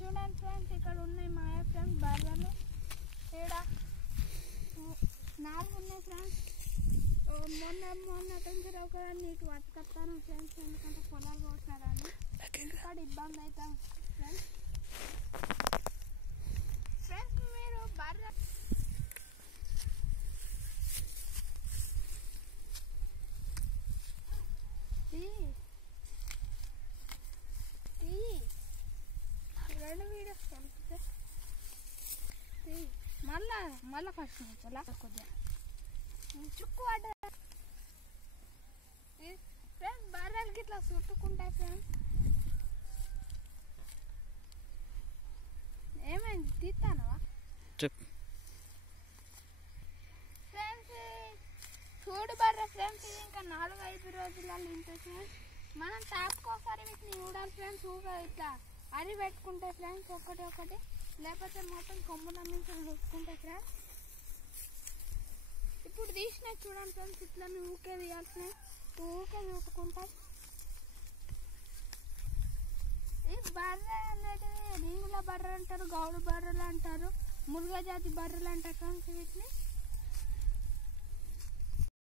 చూడండి ఫ్రెండ్స్, ఇక్కడ ఉన్నాయి మా ఫ్రెండ్స్ బర్రెలు. ఇక్కడ 4 ఉన్నాయి ఫ్రెండ్స్. మొన్న కొంచెం ఒకదాన్ని నీకు పట్టుకొస్తాను ఫ్రెండ్స్, ఎందుకంటే పొలాలు కొట్టినారని ఇక్కడ ఇబ్బంది అవుతాం ఫ్రెండ్స్. ఫ్రెండ్స్ మీరు బర్రె రెండు వీడియోస్ కలిపితే మళ్ళా ఫస్ట్ నుంచి అలా కొద్దిగా చుక్కు పడ్డ ఫ్రెండ్స్. బర్రెలకి ఇట్లా చుట్టుకుంటాయి ఫ్రెండ్స్. ఏమైంది తీస్తానవా ఫ్రెండ్స్? చూడు బర్రె ఫ్రెండ్స్, ఇది ఇంకా 4-5 రోజులలో ఇంత ఫ్రెండ్స్. మనం తాపుకోసారి వీటిని చూడాలి ఫ్రెండ్స్. ఇట్లా అరి పెట్టుకుంటే ఫ్రెండ్స్ ఒకటి, లేకపోతే మొత్తం కొమ్ముల నుంచి చూసుకుంటే ఫ్రెండ్స్. ఇప్పుడు తీసినా చూడండి ఫ్రెండ్స్, ఇట్లా ఊకే తీయాలి ఫ్రెండ్స్. ఊకే చూసుకుంటాయి. ఈ బర్రె అనేది రింగుల బర్రె అంటారు, గౌడు బర్రెలు అంటారు, మురుగ జాతి బర్రెలు అంటారు ఫ్రెండ్స్ వీటిని.